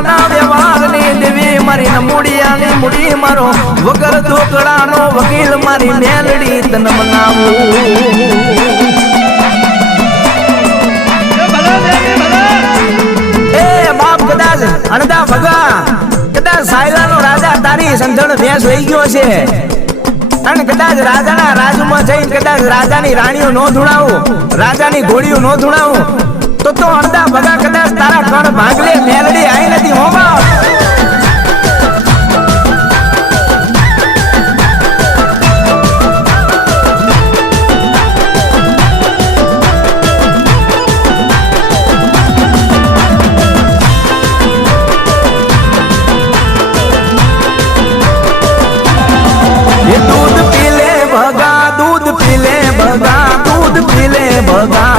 નાના વ્યવહારની દેવી મારી નમુડિયાની મુડી મારો વગર ઢોકળાનો વકીલ મારી મેલડી તન મનાવું અણદા ભગા કદાચ સાયલાનો રાજા તારી સંધણ ભેંસ વહી ગયો છે અને કદાચ રાજાના રાજમાં જઈને કદાચ રાજાની રાણીઓ નો ધૂણાવું રાજાની ઘોડીઓ નો ધૂણાવું તો અણદા ભગા કદાચ તારા કણ ભાગલે મેલડી આઈ નથી હોવા